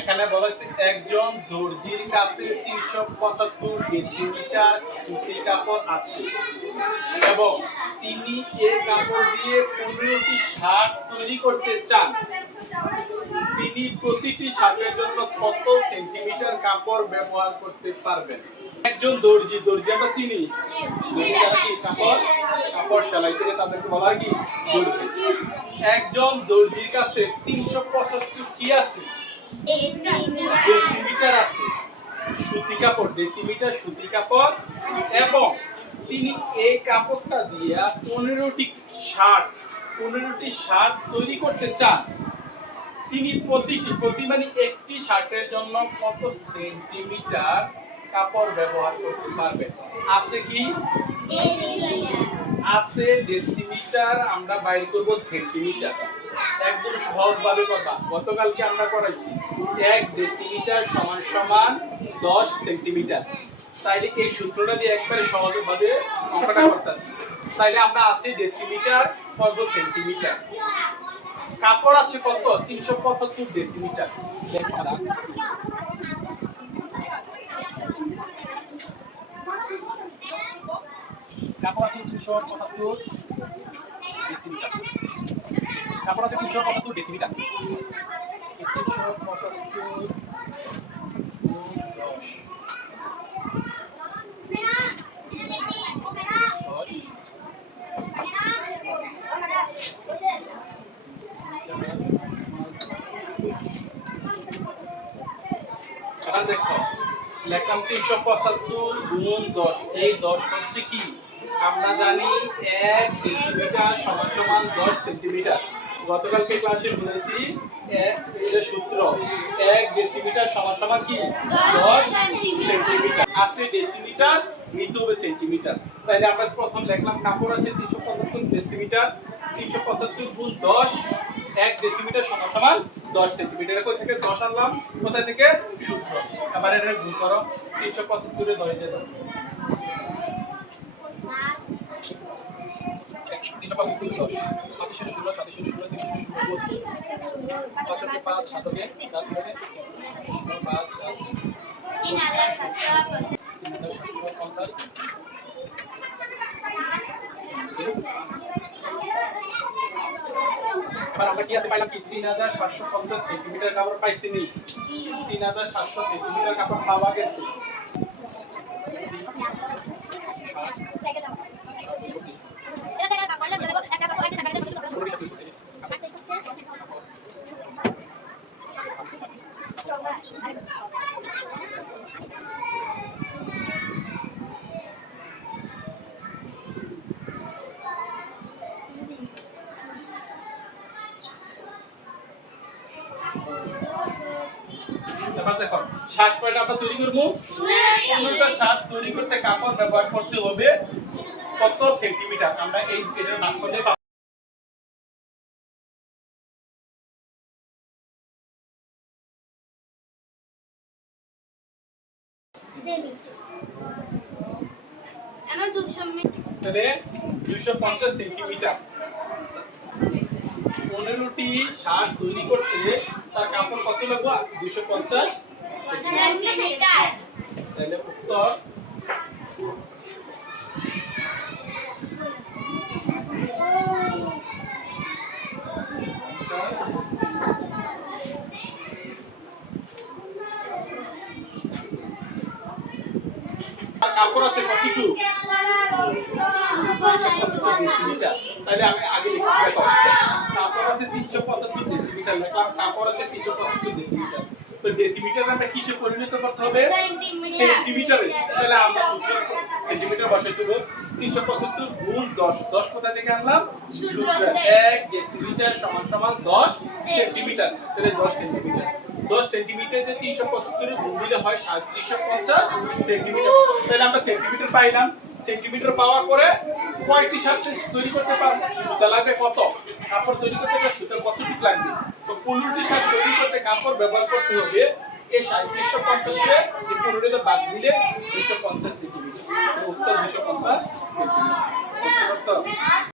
এখানে বলা হয়েছে, একজন দর্জির কাছে তিনশো পঁচাত্তর ডেসিমিটার সুতি কাপড় আছে এবং তিনি এই কাপড় দিয়ে পনেরোটি শার্ট তৈরি করতে চান। তিনি প্রতিটি শার্টের জন্য কত সেন্টিমিটার কাপড় ব্যবহার করতে পারবেন? একজন দর্জি দর্জি আমরা চিনি। কাপড়? কাপড় সেলাই করে তাদেরকে বলা কি? দর্জি। একজন দর্জির কাছে তিনশো পঁচাত্তর কি আছে? ডেসিমিটার আছে। সুতি কাপড়, ডেসিমিটার, সুতি কাপড়। এবং তিনি এই কাপড়টা দিয়া পনেরোটি শার্ট পনেরোটি শার্ট তৈরি করতে চান। তিনি প্রতিটি, প্রতি মানে একটি শার্টের জন্য কত সেন্টিমিটার কাপড় ব্যবহার করতে পারবেন? আছে কি? আছে ডেসিমিটার আমরা বাইর করব সেন্টিমিটার একদম সহজভাবে কথা। গতকালকে আমরা করাইছি। এক ডেসিমিটার সমান সমান দশ সেন্টিমিটার তাইলে এই সূত্রটা দিয়ে একবারে সহজভাবে অঙ্কটা করতেছি। তাইলে আমরা আছে ডেসিমিটার করব সেন্টিমিটার কাপড় আছে কত? তিনশো পঁচাত্তর ডেসিমিটার কাপড় আছে তিনশো পঁচাত্তর ডেসিমিটার কাপড় আছে তিনশো পঁচাত্তর ডেসিমিটার তিনশো পঁচাত্তর দশ দেখো লেখলাম তিনশো পঁচাত্তর গুণ দশ, এই দশ হচ্ছে কি? আমরা জানি এক ডেসিমিটার সমান সমান দশ সেন্টিমিটার গতকালকে ক্লাসে বলেছি এটা সূত্র। এক ডেসিমিটার সমান সমান কি? দশ সেন্টিমিটার আছে ডেসিমিটার নিতে হবে সেন্টিমিটার তাহলে আমরা প্রথম লিখলাম কাপড় আছে তিনশো পঁচাত্তর ডেসিমিটার তিনশো পঁচাত্তর গুণ দশ, এক ডেসিমিটার সমান সমান দশ সেন্টিমিটার কোথা থেকে? দশ আনলাম। কোথা থেকে? সূত্র। এবার এটা গুণ করো। তিনশো পঁচাত্তরে দশ দিয়ে দশ সাতশো ষোলো সাতশো ষোলো তিনশো ষোলো বত্রিশ। পঁচাত্তর পাঁচ সাত থেকে পাঁচ সাত। তিন হাজার সাতশো পঞ্চাশ। এবার আমরা কি আছে পাইলাম কি? তিন হাজার সাতশো পঞ্চাশ সেন্টিমিটার কাপড় পাইছি নি। তিন হাজার সাতশো সেন্টিমিটার কাপড় পাওয়া গেছে। এবার দেখো শার্ট প্যান্ট আমরা তৈরি করব। পনেরোটা শার্ট তৈরি করতে কাপড় ব্যবহার করতে হবে। কত সেন্টিমিটার? আমরা এই এটা নাম করলে তাহলে দুইশো পঞ্চাশ সেন্টিমিটার। পনেরোটি শার্ট তৈরি করতে তার কাপড় কত লাগবে? দুইশো পঞ্চাশ। তাহলে উত্তর। তার কাপড় আছে কতটুকু ডেসিমিটার তাহলে আমি আগে দেখো। কাপড় আছে তিনশো পঁচাত্তর ডেসিমিটার লিখলাম কাপড় আছে তিনশো পঁচাত্তর ডেসিমিটার তো ডেসিমিটার আমরা কিসে পরিণত করতে হবে? সেন্টিমিটারে। তাহলে আমরা সূত্র সেন্টিমিটার বসাই দেবো। তিনশো পঁচাত্তর গুণ দশ। দশ কোথা থেকে আনলাম? সূত্র এক ডেসিমিটার সমান সমান দশ সেন্টিমিটার। তাহলে দশ সেন্টিমিটার। দশ সেন্টিমিটার যে তিনশো পঁচাত্তরের গুণ দিলে হয় সাতত্রিশশো পঞ্চাশ সেন্টিমিটার। তাহলে আমরা সেন্টিমিটার পাইলাম। সেন্টিমিটার পাওয়ার পরে কয়টি শার্ট তৈরি করতে পারব। সুতা লাগবে কত? কাপড় তৈরি করতে গেলে সুতা কতটুকু লাগবে? তো পনেরোটি শার্ট তৈরি করতে কাপড় ব্যবহার করতে হবে এই সাঁত্রিশশো পঞ্চাশে এই পনেরোটা বাদ দিলে দুশো পঞ্চাশ সেন্টিমিটার। উত্তর দুশো পঞ্চাশ সেন্টিমিটার।